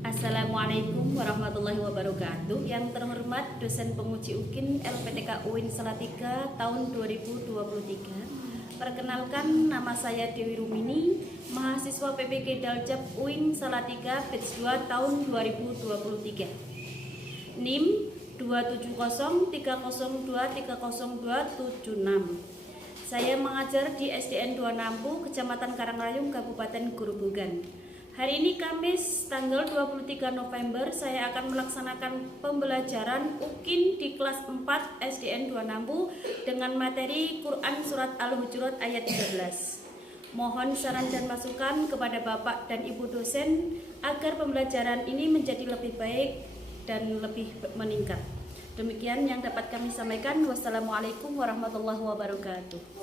Assalamualaikum warahmatullahi wabarakatuh. Yang terhormat dosen penguji UKIN LPTK UIN Salatiga tahun 2023. Perkenalkan, nama saya Dewi Rumini, mahasiswa PPG Daljab UIN Salatiga batch 2 tahun 2023. NIM 2703023023076. Saya mengajar di SDN 2 Nampu, Kecamatan Karangrayung, Kabupaten Grobogan. Hari ini Kamis tanggal 23 November saya akan melaksanakan pembelajaran UKIN di kelas 4 SDN 2 Nampu dengan materi Quran Surat Al-Hujurat ayat 13. Mohon saran dan masukan kepada Bapak dan Ibu dosen agar pembelajaran ini menjadi lebih baik dan lebih meningkat. Demikian yang dapat kami sampaikan. Wassalamualaikum warahmatullahi wabarakatuh.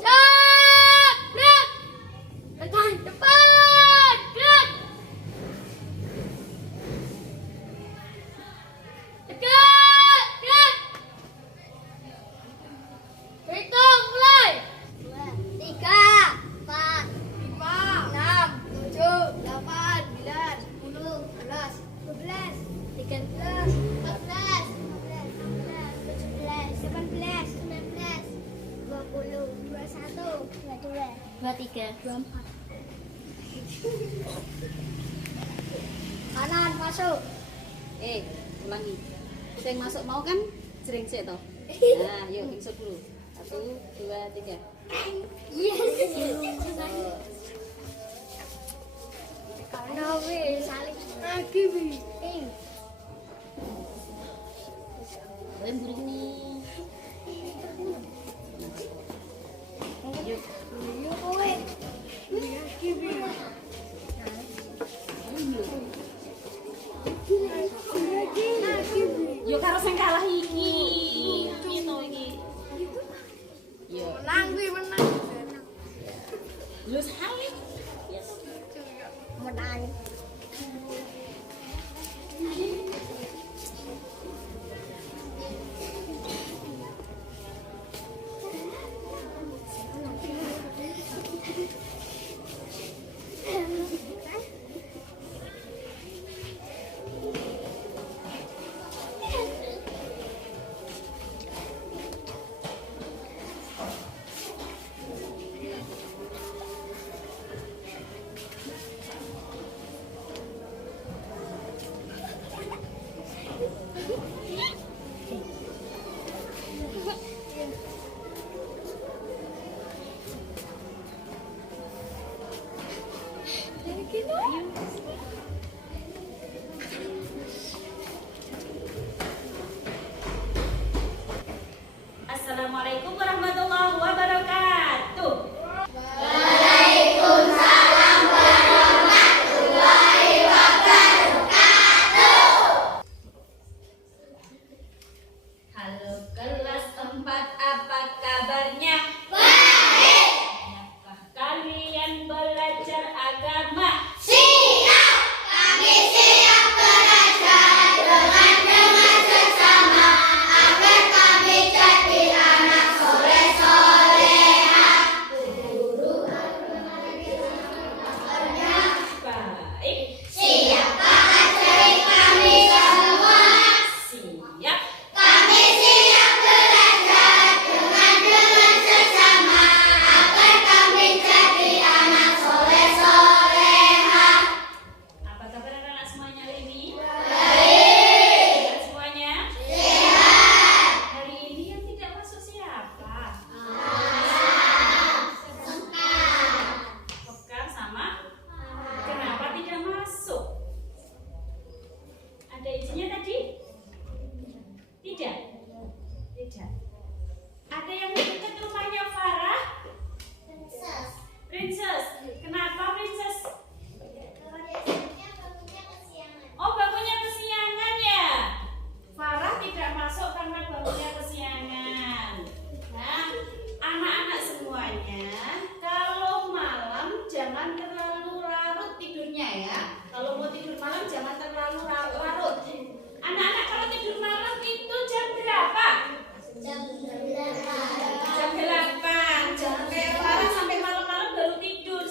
Kanan masuk. Ulangi. Kita yang masuk mau kan? Sering sih toh. Nah, yuk masuk dulu. 1, 2, 3. Karena saling lagi Lembur ini. Yuk. Yo karo sing kalah iki. Piye to iki? Yo. menang. Lu sekali. Menang. Assalamualaikum warahmatullahi wabarakatuh. Halo kelas 4, apa kabarnya? Baik. Apakah kalian belajar agama? Siap, kami siap belajar dengan sesama agar kami jadi anak soleh solehah. Guru Baik. siapkah ajari kami semua? Siap. Kami siap belajar dengan sesama agar kami jadi anak soleh solehah. Apa kabar anak semuanya hari ini? Baik. Sehat semuanya? Sehat. Hari ini yang tidak masuk siapa? Bekar sama? Kenapa tidak masuk? Ada izinnya tadi? Tidak? Tidak. Ada yang mau dekat rumahnya Farah? Princess. Kenapa Princess? Oh, bangunnya kesiangan ya? Farah tidak masuk karena bangunnya kesiangan. Nah, anak-anak semuanya, kalau malam jangan terlalu larut tidurnya ya. Kalau mau tidur malam jangan terlalu larut. Anak-anak kalau tidur malam itu jam berapa? Jam 8. Jangan kayak Farah sampai malam-malam baru tidur.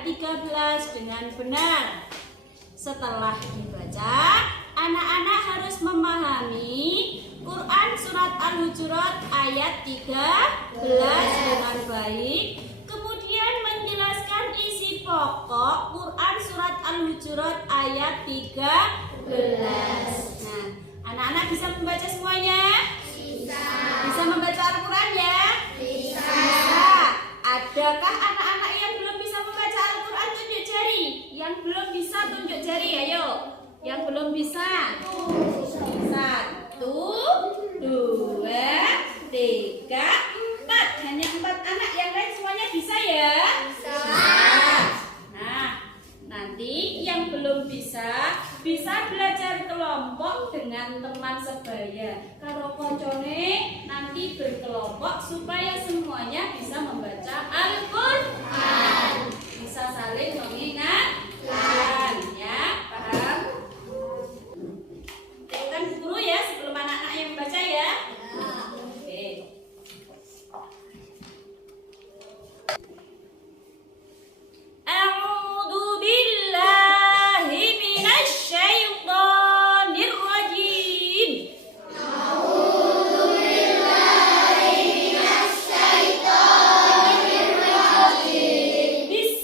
ayat 13 dengan benar. Setelah dibaca, anak-anak harus memahami Quran Surat Al-Hujurat ayat 13 dengan baik. Kemudian menjelaskan isi pokok Quran Surat Al-Hujurat ayat 13. Nah, anak-anak bisa membaca semuanya? Bisa membaca Al-Quran ya? Bisa. Adakah anak-anak yang belum bisa membaca Al-Quran? Tunjuk jari. Yang belum bisa tunjuk jari, ayo. Yang belum bisa. 1, 2, 3, 4. Hanya 4 anak, yang lain semuanya bisa ya? Bisa. Nah, nanti yang belum bisa belajar kelompok dengan teman sebaya. Kalau koncone nanti berkelompok supaya semuanya bisa membaca Al-Quran. Bisa saling mengingatkan ya, paham? Kan guru ya sebelum anak-anak yang membaca ya. Oke. A'udzu billahi minasy syaithanir rajim. A'udzu billahi minasy syaithanir rajim.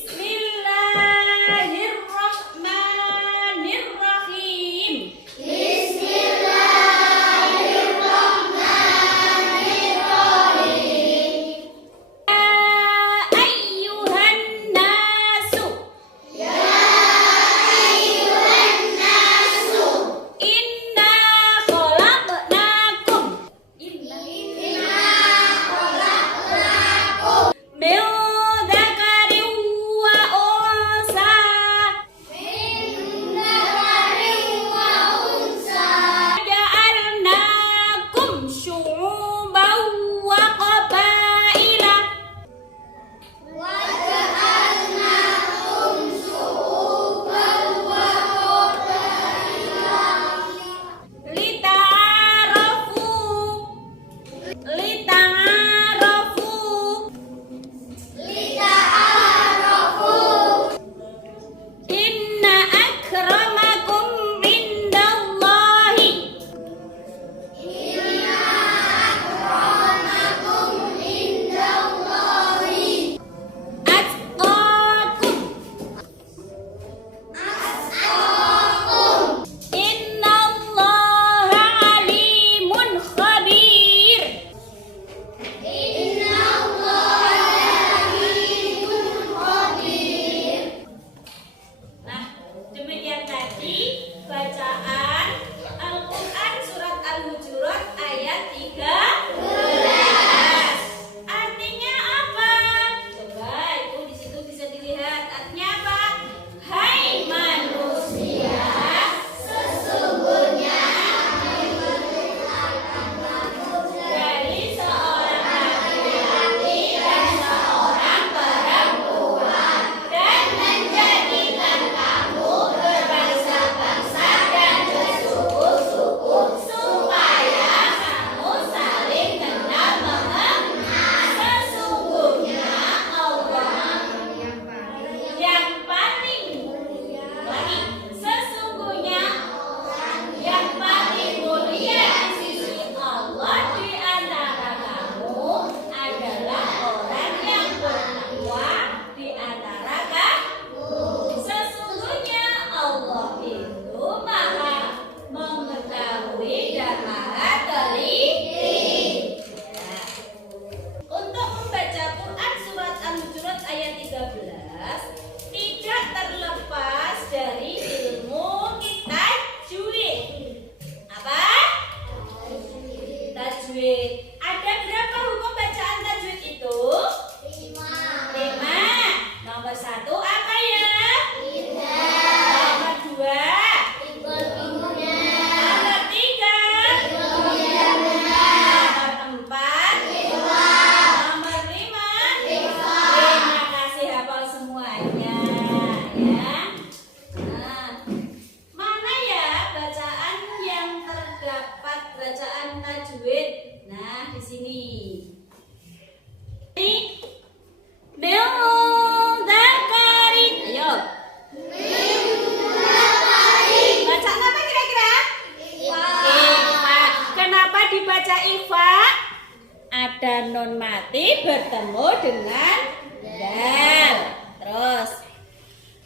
bertemu dengan dal. Terus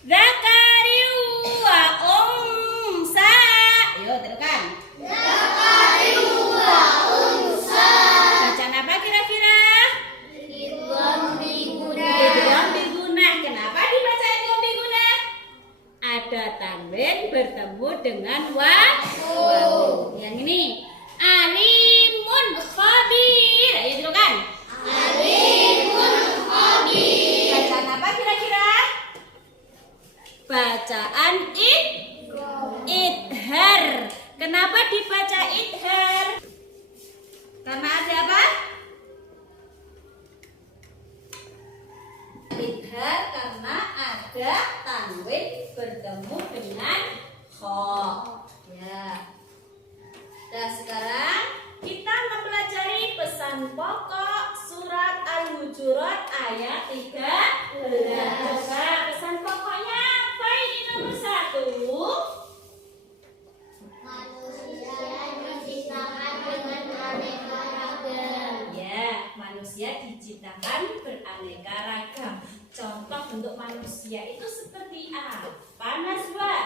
Zakariu wa unsa. Yuk teruskan. Zakariu wa unsa. Bacaan apa kira-kira? Idgham biguna. Idgham bigunah. Kenapa dibaca idgham bigunah? Ada tanwin bertemu dengan wawu. Yang ini alimun khabir. Ayo teruskan. Alimun khabir. Bacaan apa kira-kira? Bacaan idhar. Kenapa dibaca idhar? Karena ada apa? Idhar karena ada tanwin bertemu dengan kha. Ya. Nah, sekarang kita mempelajari pesan pokok surat Al-Hujurat ayat 13. Coba pesan pokoknya apa ini nomor 1? Manusia diciptakan dengan aneka ragam. Ya, manusia diciptakan beraneka ragam. Contoh bentuk manusia itu seperti apa, Nazwa?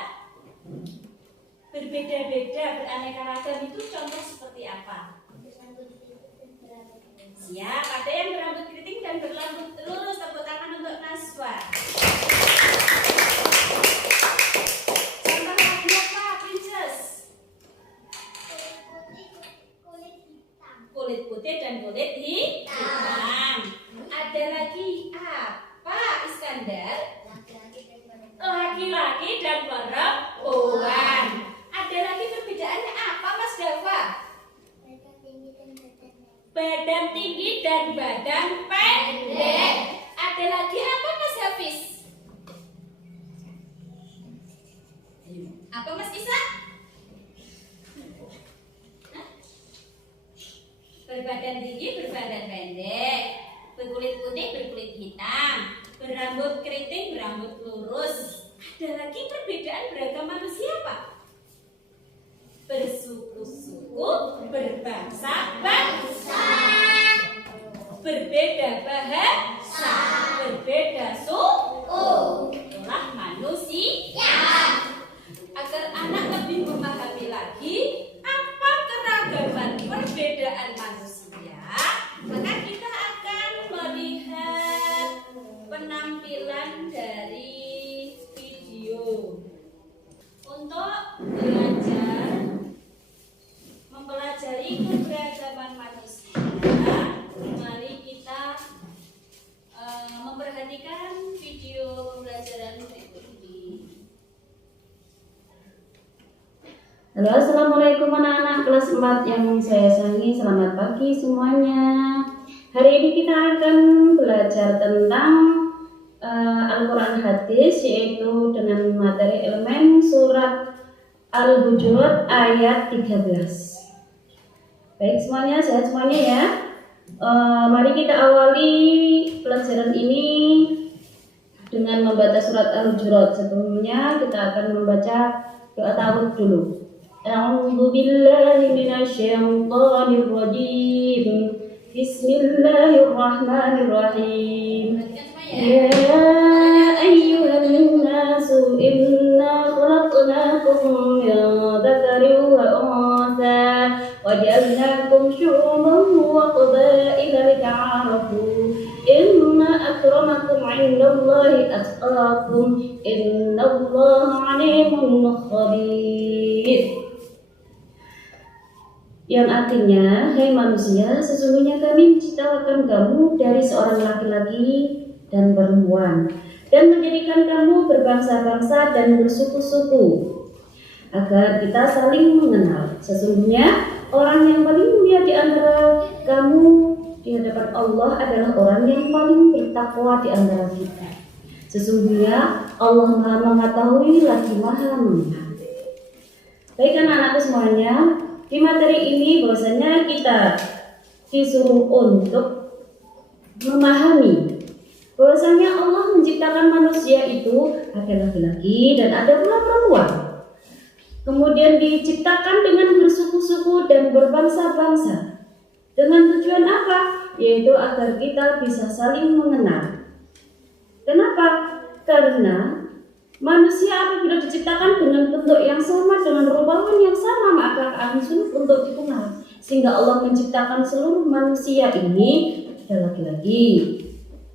Berbeda-beda, beraneka ragam itu contoh seperti apa? Siap, ada yang berambut keriting dan berambut lurus. Tepuk tangan untuk Nazwa. Contoh lagi apa, Princess? Kulit putih dan kulit hitam. Ada lagi apa, Iskandar? Laki-laki dan perempuan. Ada lagi perbedaannya apa, Mas Dava? Badan tinggi dan badan pendek. Ada lagi apa, Mas Hafiz? Apa, Mas Isa? Hah? Berbadan tinggi, berbadan pendek, berkulit putih, berkulit hitam, berambut keriting, berambut lurus. Ada lagi perbedaan beragam manusia apa? Bersuku-suku, berbangsa-bangsa, berbeda bahasa, berbeda suku. Itulah manusia. Agar anak lebih memahami lagi apa keragaman perbedaan manusia, maka kita akan melihat penampilan dari video. Untuk belajar mempelajari keberagaman manusia, mari kita memperhatikan video pembelajaran berikut ini. Halo, assalamualaikum anak-anak kelas 4 yang saya sayangi. Selamat pagi semuanya. Hari ini kita akan belajar tentang Al-Quran hadis, yaitu dengan materi elemen surat Al-Hujurat ayat 13. Baik semuanya, sehat semuanya ya. Mari kita awali pelajaran ini dengan membaca surat Al-Hujurat. Sebelumnya kita akan membaca doa ta'awudz dulu. A'udzu billahi minasyaitonir rajim. Bismillahirrahmanirrahim. Ya ayyuhan nasu inna khalaqnakum min dzakarin wa untha wa ja'alnakum syu'uban wa qabaila lita'arafu inna akramakum 'indallahi atqakum innallaha 'alimun khabir. Yang artinya, hai manusia, sesungguhnya kami menciptakan kamu dari seorang laki-laki dan perempuan, dan menjadikan kamu berbangsa-bangsa dan bersuku-suku, agar kita saling mengenal. Sesungguhnya orang yang paling mulia di antara kamu di hadapan Allah adalah orang yang paling bertakwa di antara kita. Sesungguhnya Allah Maha mengetahui lagi Maha melihat. Baik anak-anakku semuanya, di materi ini bahwasanya kita disuruh untuk memahami bahwasanya Allah menciptakan manusia itu ada laki-laki dan ada pula perempuan. Kemudian diciptakan dengan bersuku-suku dan berbangsa-bangsa. Dengan tujuan apa? yaitu agar kita bisa saling mengenal. Kenapa? Karena manusia apabila diciptakan dengan bentuk yang sama, dengan rupawan yang sama, maka akan sulit untuk dikenal. Sehingga Allah menciptakan seluruh manusia ini ada laki-laki,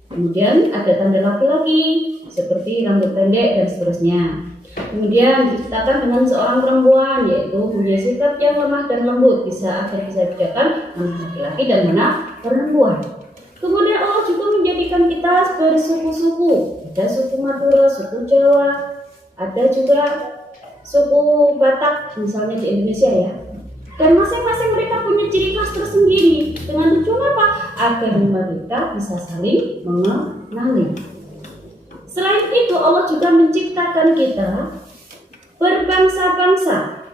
kemudian ada tanda laki-laki seperti rambut pendek dan seterusnya. Kemudian diciptakan dengan seorang perempuan, yaitu punya sifat yang lemah dan lembut, bisa bedakan mana laki-laki dan mana perempuan. Kemudian Allah juga menjadikan kita bersuku-suku. Ada suku Madura, suku Jawa, ada juga suku Batak misalnya di Indonesia ya. Dan masing-masing mereka punya ciri khas tersendiri. Dengan tujuan apa? Agar mereka bisa saling mengenali. Selain itu Allah juga menciptakan kita berbangsa-bangsa.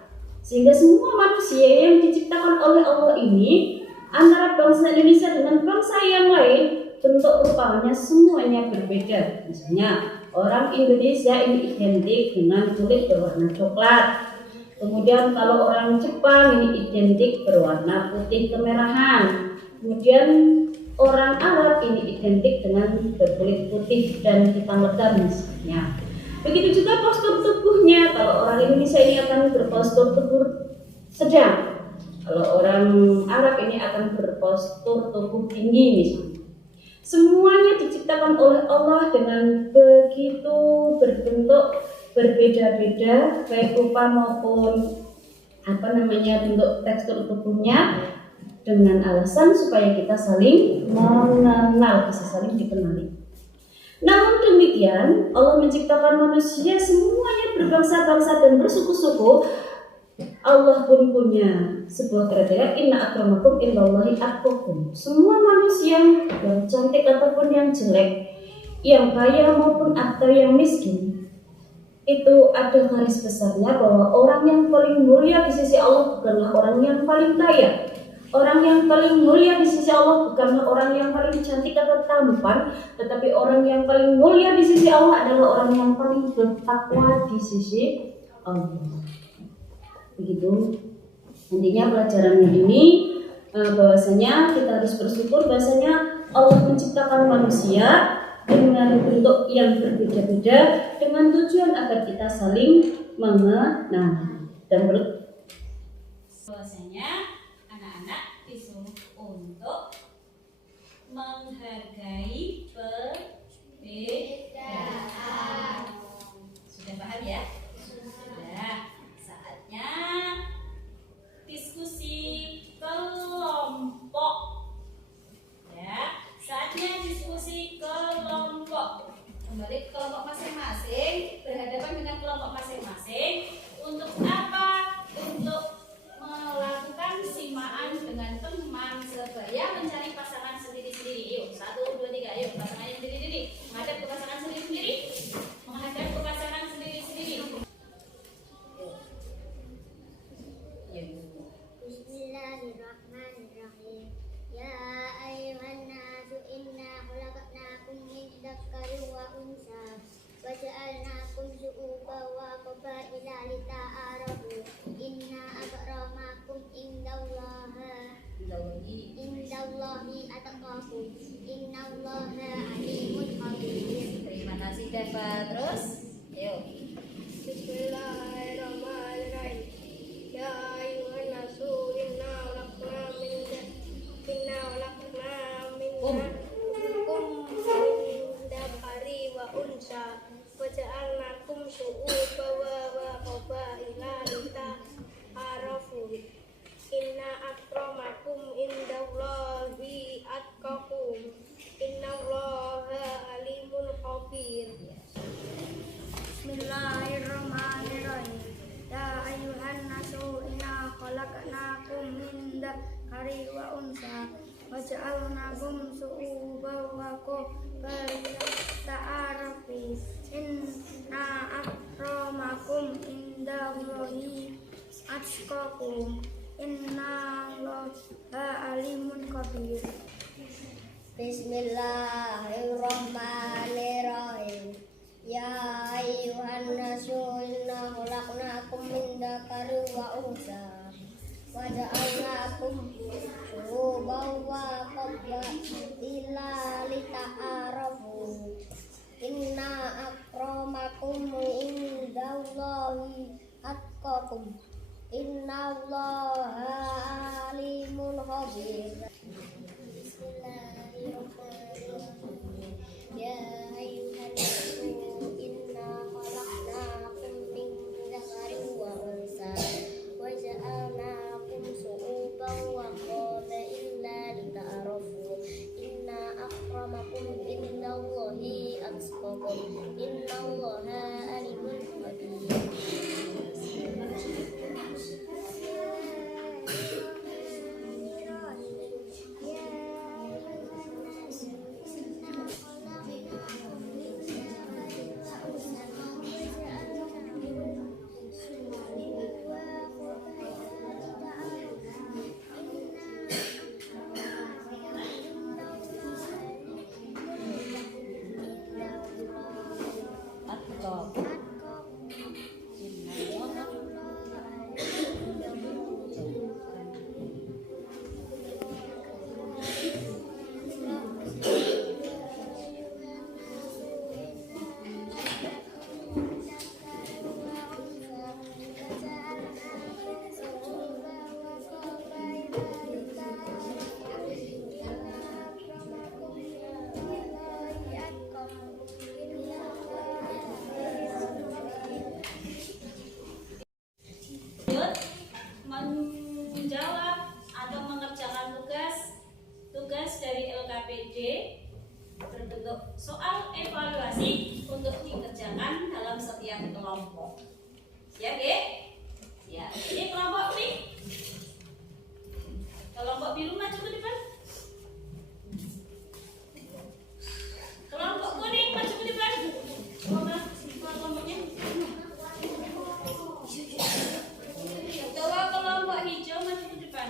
Sehingga semua manusia yang diciptakan oleh Allah ini, antara bangsa Indonesia dengan bangsa yang lain, bentuk rupanya semuanya berbeda. Misalnya orang Indonesia ini identik dengan kulit berwarna coklat. Kemudian kalau orang Jepang ini identik berwarna putih kemerahan. Kemudian orang Arab ini identik dengan berkulit putih dan hitam legam misalnya. Begitu juga postur tubuhnya. Kalau orang Indonesia ini akan berpostur tubuh sedang. Kalau orang Arab ini akan berpostur tubuh tinggi misalnya. Semuanya diciptakan oleh Allah dengan begitu berbentuk berbeda-beda, baik rupa maupun bentuk tekstur tubuhnya, dengan alasan supaya kita saling mengenal, bisa saling dikenali. Namun demikian, Allah menciptakan manusia semuanya berbangsa-bangsa dan bersuku-suku. Allah pun punya sebuah kriteria, inna akramakum indallahi atqakum. Semua manusia yang cantik ataupun yang jelek, yang kaya maupun atau yang miskin, itu ada garis besarnya bahwa orang yang paling mulia di sisi Allah bukanlah orang yang paling kaya. Orang yang paling mulia di sisi Allah bukanlah orang yang paling cantik atau tampan, tetapi orang yang paling mulia di sisi Allah adalah orang yang paling bertakwa di sisi Allah. Begitu. Intinya pelajaran ini bahwasanya kita harus bersyukur bahwasanya Allah menciptakan manusia dengan bentuk yang berbeda-beda dengan tujuan agar kita saling mengenal dan bahwasanya anak-anak disuruh untuk menghargai perbedaan. Sudah paham ya? Sudah. Saatnya diskusi kelompok. Ya, saatnya diskusi kelompok. Kembali ke kelompok masing-masing, berhadapan dengan kelompok masing-masing. Untuk apa? Untuk melakukan simaan dengan teman sebaya, mencari pasangan sendiri-sendiri. Yuk, 1, 2, 3, yuk pasangannya sendiri-sendiri. Menghadap ke pasangan sendiri-sendiri. Menghadap ke pasangan sendiri-sendiri. Bismillahirrahmanirrahim. Ya ayyuhan nasu inna khalaqnakum min dzakarin wa unsa wa ja'alnakum syu'uban wa qabaila lita'arafu. Inna akramakum indallahi atqakum. Innallaha alimun khabir. Terima kasih Deva. Terus, yuk. Bismillahirrahmanirrahim. Ya ayyuhan nasu inna khalaqnakum min dzakari wa unsa wa ja'alnakum syu'uban wa qabaila lita'arafu. Inna akramakum indallahi atqakum. Innallaha alimun khabir. Bismillahirrahmanirrahim. Ya ayyuhan nasu inna khalaqnakum min dzakari wa unsa wa ja'alnakum syu'uban wa qabaila ta'arafu. Inna akramakum indallahi atqakum. Innallaha alimun khabir. Bismillahirrahmanirrahim. Ya ayyuhan nasu inna khalaqnakum min dzakarin wa unsa waja'alnakum syu'uban wa qabaila lita'arafu. Inna akramakum indallahi atqakum. Innallaha alimun khabir. Bismillahirrahmanirrahim. Ya ayyuhan nasu inna khalaqnakum min dzakarin wa unsa wa ja'alnakum syu'uban wa qabaila lita'arafu. Inna akramakum indallahi atqakum. Innallaha alimun khabir. Menjawab atau mengerjakan tugas dari LKPD berbentuk soal evaluasi untuk dikerjakan dalam setiap kelompok. Ya, Ge? Ya, ini kelompok pink. Kelompok biru maju ke depan. Kelompok kuning maju ke depan. Kelompoknya. Coba kelompok hijau maju ke depan.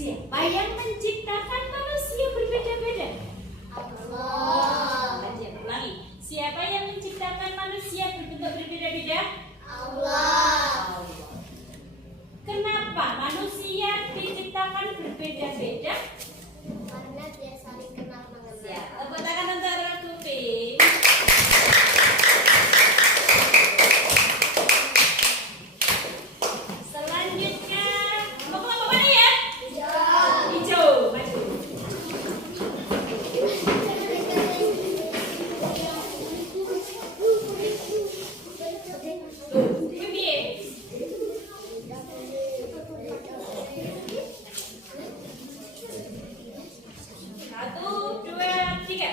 Siapa yang menciptakan manusia berbeda-beda? Allah. Lanjut, ulangi. Siapa yang menciptakan manusia berbentuk berbeda-beda? Allah. Kenapa manusia diciptakan berbeda-beda? Karena dia saling kenal mengenal. Siap. Tepuk tangan untuk Rara Kuping. Selanjutnya, mau kelompok mana ya? Hijau. Maju. Pimpin. 1, 2, 3.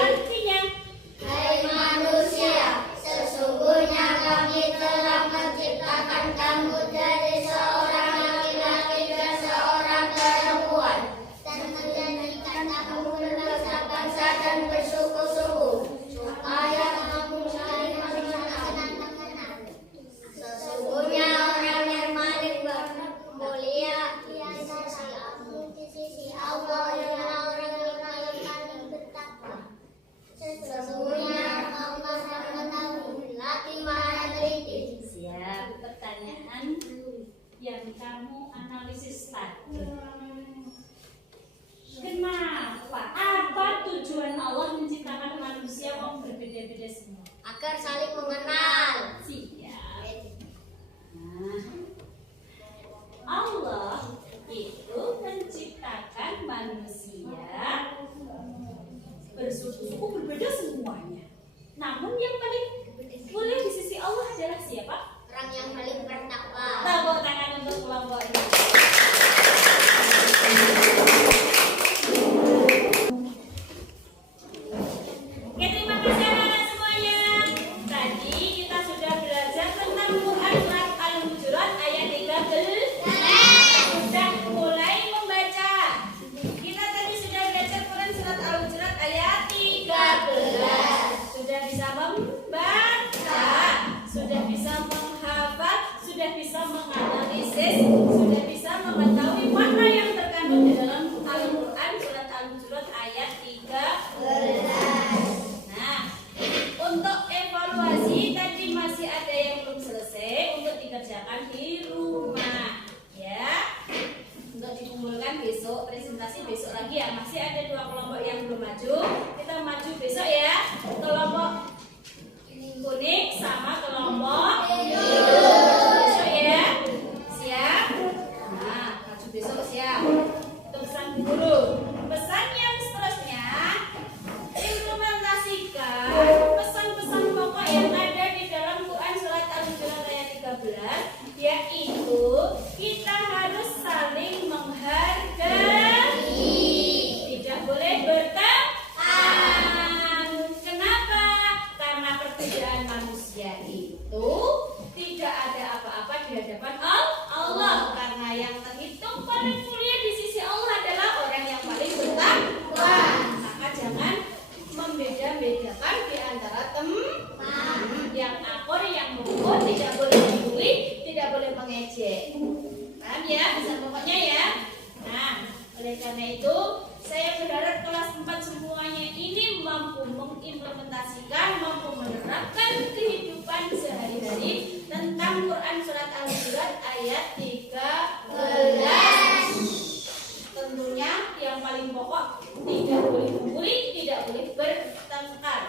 Artinya, Hai manusia, sesungguhnya kami telah menciptakan kamu dari seorang laki-laki dan seorang perempuan, dan menjadikan kamu berbangsa-bangsa dan bersuku-suku, supaya kamu saling mengenal dan mengenal. Sesungguhnya orang yang paling mulia di sisi Allah adalah orang yang paling bertakwa. Sesungguhnya Allah mengetahui hati maha teliti. siap. Pertanyaan yang kamu analisis tadi. Kenapa? Apa tujuan Allah menciptakan manusia yang berbeda-beda semua? Agar saling mengenal. Siap. Nah, Allah itu menciptakan manusia bersuku-suku berbeda semuanya. Namun yang paling mulia di sisi Allah adalah siapa? Orang yang paling bertakwa. Tepuk tangan untuk kelompok ini. Oke, terima kasih anak-anak semuanya. Tadi kita sudah belajar tentang Quran surat Al-Hujurat ayat 13. Sudah mulai membaca. Kita tadi sudah belajar Quran surat Al-Hujurat ayat 13. Sudah bisa membaca, sudah bisa menghafal, sudah bisa menganalisis, sudah bisa mengetahui makna yang terkandung di dalam Al-Quran surat Al-Hujurat ayat 13. Nah, untuk evaluasi tadi masih ada yang belum selesai untuk dikerjakan di rumah, ya. Untuk dikumpulkan besok, presentasi besok lagi ya. Masih ada 2 kelompok yang belum maju. Kita maju besok ya. Kelompok kuning sama kelompok besok ya. Siap? Nah, maju besok siap. Itu pesan guru. Pesan yang seterusnya, implementasikan pesan-pesan pokok yang ada di dalam Quran surat Al-Hujurat ayat 13, yaitu kita harus saling menghargai, tidak boleh berteman. Kenapa? Karena perbedaan manusia itu tidak ada apa-apa di hadapan Allah. Karena yang terhitung paling mulia di sisi Allah adalah orang yang paling bertakwa. Maka jangan membeda-bedakan di antara teman. Yang akur, yang mukul, tidak boleh dibully, tidak boleh mengejek. Paham ya? Pesan pokoknya ya. Nah, oleh karena itu saya berharap kelas 4 semuanya ini mampu mengimplementasikan, mampu menerapkan kehidupan sehari-hari tentang Quran surat Al-Hujurat ayat 13. Tentunya yang paling pokok tidak boleh membuli, tidak boleh bertengkar.